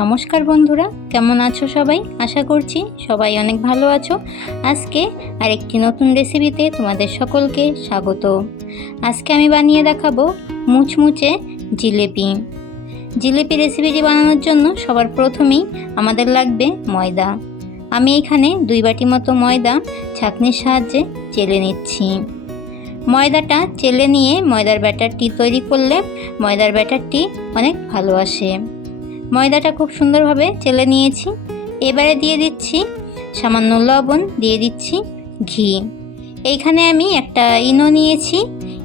নমস্কার বন্ধুরা, কেমন আছো সবাই? আশা করছি সবাই অনেক ভালো আছো। আজকে আরেকটি নতুন রেসিপিতে তোমাদের সকলকে স্বাগত। আজকে আমি বানিয়ে দেখাবো মুচমুচে জিলেপি। জিলেপি রেসিপিটি বানানোর জন্য সবার প্রথমেই আমাদের লাগবে ময়দা। আমি এখানে 2 বাটি মতো ময়দা ছাঁকনির সাহায্যে চেলে নিচ্ছি। ময়দাটা চেলে নিয়ে ময়দার ব্যাটারটি তৈরি করলে ময়দার ব্যাটারটি অনেক ভালো আসে। ময়দাটা খুব সুন্দরভাবে চেলে নিয়েছি। এবারে দিয়ে দিচ্ছি সামান্য লবণ, দিয়ে দিচ্ছি ঘি। এইখানে আমি একটা ইনো নিয়েছি।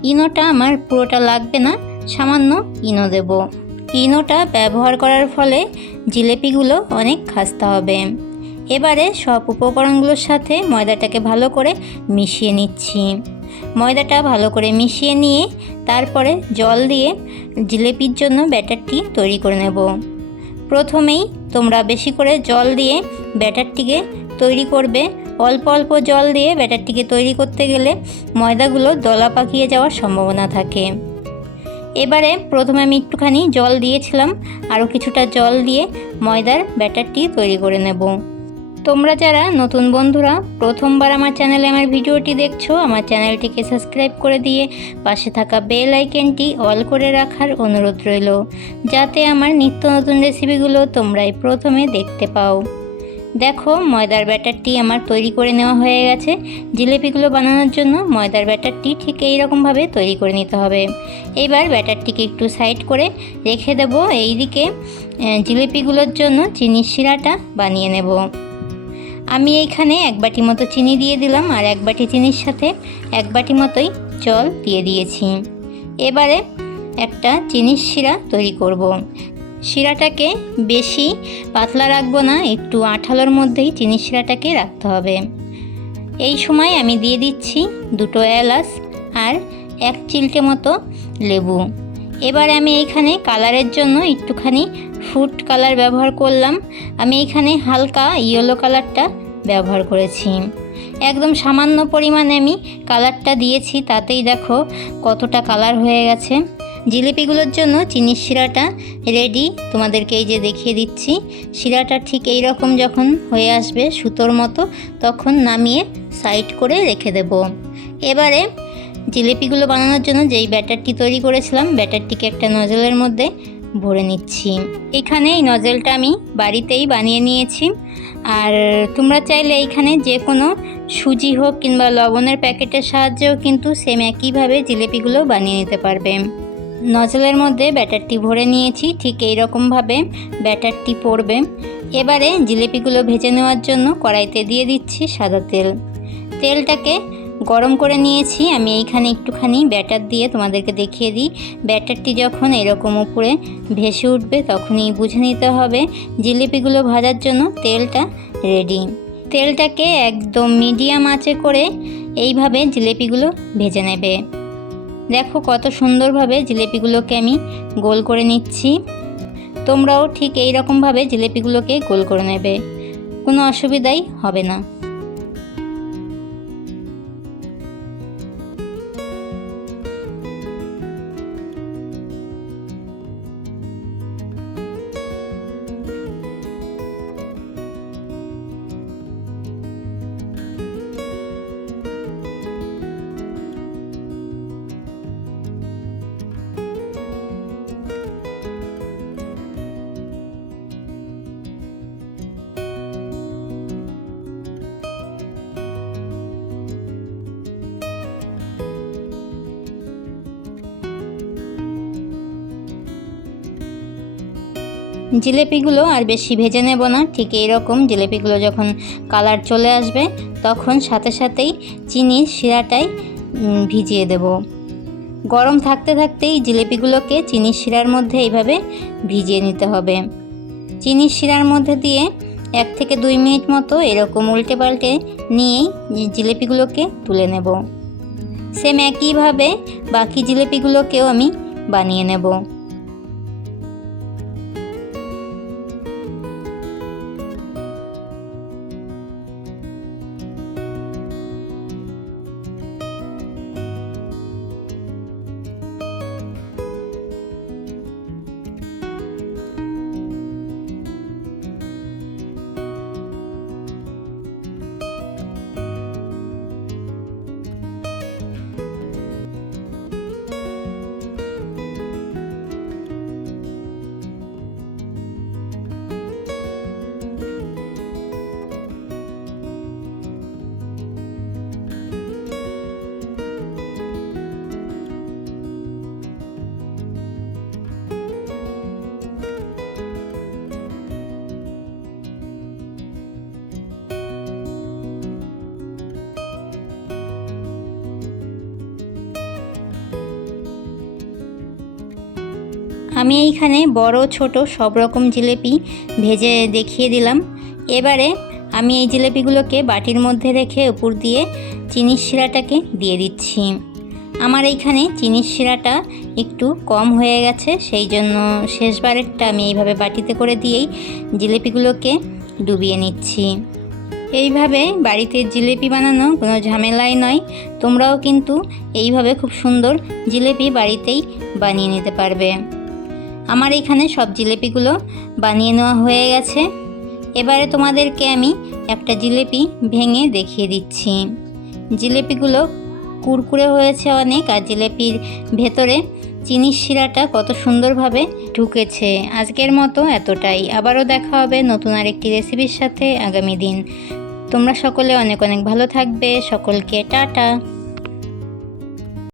ইনোটা আমার পুরোটা লাগবে না, সামান্য ইনো দেব। ইনোটা ব্যবহার করার ফলে জিলেপিগুলো অনেক খাস্তা হবে। এবারে সব উপকরণগুলোর সাথে ময়দাটাকে ভালো করে মিশিয়ে নিচ্ছি। ময়দাটা ভালো করে মিশিয়ে নিয়ে তারপরে জল দিয়ে জিলেপির জন্য ব্যাটারটি তৈরি করে নেব। প্রথমেই তোমরা বেশি করে জল দিয়ে ব্যাটারটিকে তৈরি করবে। অল্প অল্প জল দিয়ে ব্যাটারটিকে তৈরি করতে গেলে ময়দাগুলো দলা পাকিয়ে যাওয়ার সম্ভাবনা থাকে। এবারে প্রথমে আমি একটুখানি জল দিয়েছিলাম, আরও কিছুটা জল দিয়ে ময়দার ব্যাটারটি তৈরি করে নেব। তোমরা যারা নতুন বন্ধুরা প্রথমবার আমার চ্যানেলে আমার ভিডিওটি দেখছো, আমার চ্যানেলটিকে সাবস্ক্রাইব করে দিয়ে পাশে থাকা বেল আইকনটি অল করে রাখার অনুরোধ রইল, যাতে আমার নিত্য নতুন রেসিপিগুলো তোমরাই প্রথমে দেখতে পাও। দেখো, ময়দার ব্যাটারটি আমার তৈরি করে নেওয়া হয়ে গেছে। জিলেপিগুলো বানানোর জন্য ময়দার ব্যাটারটি ঠিক এই রকমভাবে তৈরি করে নিতে হবে। এইবার ব্যাটারটিকে একটু সাইড করে রেখে দেব। এইদিকে জিলেপিগুলোর জন্য চিনির শিরাটা বানিয়ে নেব। আমি এইখানে 1 বাটি মতো চিনি দিয়ে দিলাম, আর 1 বাটি চিনির সাথে 1 বাটি মতোই জল দিয়ে দিয়েছি। এবারে একটা চিনির শিরা তৈরি করব। শিরাটাকে বেশি পাতলা রাখবো না, একটু আঠালোর মধ্যেই চিনির শিরাটাকে রাখতে হবে। এই সময় আমি দিয়ে দিচ্ছি 2টো এলাচ আর 1 চিলটে মতো লেবু। এবার আমি এইখানে কালারের জন্য একটুখানি ফুড কালার ব্যবহার করলাম। আমি এইখানে হালকা ইয়েলো কালারটা ব্যবহার করেছি। একদম সামান্য পরিমাণে আমি কালারটা দিয়েছি, তাতেই দেখো কতটা কালার হয়ে গেছে। জিলিপিগুলোর জন্য চিনির শিরাটা রেডি। তোমাদেরকে এই যে দেখিয়ে দিচ্ছি। শিরাটা ঠিক এই রকম যখন হয়ে আসবে সুতোর মতো, তখন নামিয়ে সাইড করে রেখে দেব। এবারে জিলিপিগুলো বানানোর জন্য যেই ব্যাটারটি তৈরি করেছিলাম, ব্যাটারটিকে একটা নজলের মধ্যে ভরে নিচ্ছি। এখানে এই নজলটা আমি বাড়িতেই বানিয়ে নিয়েছি। আর তোমরা চাইলে এইখানে যে কোনো সুজি হোক কিংবা লবণের প্যাকেটের সাহায্যেও কিন্তু সেম একইভাবে জিলিপিগুলো বানিয়ে নিতে পারবে। নজলের মধ্যে ব্যাটারটি ভরে নিয়েছি, ঠিক এই রকমভাবে ব্যাটারটি পড়বে। এবারে জিলিপিগুলো ভেজে নেওয়ার জন্য কড়াইতে দিয়ে দিচ্ছি সাদা তেল। তেলটাকে গরম করে নিয়েছি। আমি এইখানে একটুখানি ব্যাটার দিয়ে তোমাদেরকে দেখিয়ে দিই। ব্যাটারটি যখন এরকম উপরে ভেসে উঠবে তখনই বুঝে নিতে হবে জিলিপিগুলো ভাজার জন্য তেলটা রেডি। তেলটাকে একদম মিডিয়াম আঁচে করে এইভাবে জিলিপিগুলো ভেজে নেবে। দেখো কত সুন্দরভাবে জিলিপিগুলোকে আমি গোল করে নিচ্ছি। তোমরাও ঠিক এই রকমভাবে জিলিপিগুলোকে গোল করে নেবে, কোনো অসুবিধাই হবে না। জিলিপিগুলো আর বেশি ভেজে নেব না। ঠিক এই রকম জিলিপিগুলো যখন কালার চলে আসবে তখন সাথে সাথেই চিনির শিরাটাই ভিজিয়ে দেব। গরম থাকতে থাকতেই জিলিপিগুলোকে চিনির শিরার মধ্যে এইভাবে ভিজিয়ে নিতে হবে। চিনির শিরার মধ্যে দিয়ে 1 থেকে 2 মিনিট মতো এরকম উল্টে পাল্টে নিয়েই জিলিপিগুলোকে তুলে নেব। সেম একইভাবে বাকি জিলিপিগুলোকেও আমি বানিয়ে নেব। আমি এইখানে বড় ছোট সব রকম জিলিপি ভেজে দেখিয়ে দিলাম। এবারে আমি এই জিলিপিগুলোকে বাটির মধ্যে রেখে উপর দিয়ে চিনির শিরাটাকে দিয়ে দিচ্ছি। আমার এইখানে চিনির শিরাটা একটু কম হয়ে গেছে, সেই জন্য শেষবারেরটা আমি এইভাবে বাটিতে করে দিয়েই জিলিপিগুলোকে ডুবিয়ে নিচ্ছি। এইভাবে বাড়িতে জিলিপি বানানো কোনো ঝামেলাই নয়। তোমরাও কিন্তু এইভাবে খুব সুন্দর জিলিপি বাড়িতেই বানিয়ে নিতে পারবে। আমার এইখানে সব জিলিপিগুলো বানিয়ে নেওয়া হয়ে গেছে। এবারে তোমাদেরকে আমি একটা জিলিপি ভেঙে দেখিয়ে দিচ্ছি। জিলিপিগুলো কুরকুরে হয়েছে অনেক, আর জিলিপির ভেতরে চিনির শিরাটা কত সুন্দরভাবে ঢুকেছে। আজকের মতো এতটাই। আবারও দেখা হবে নতুন আরেকটি রেসিপির সাথে আগামী দিন। তোমরা সকলে অনেক অনেক ভালো থাকবে। সকলকে টাটা।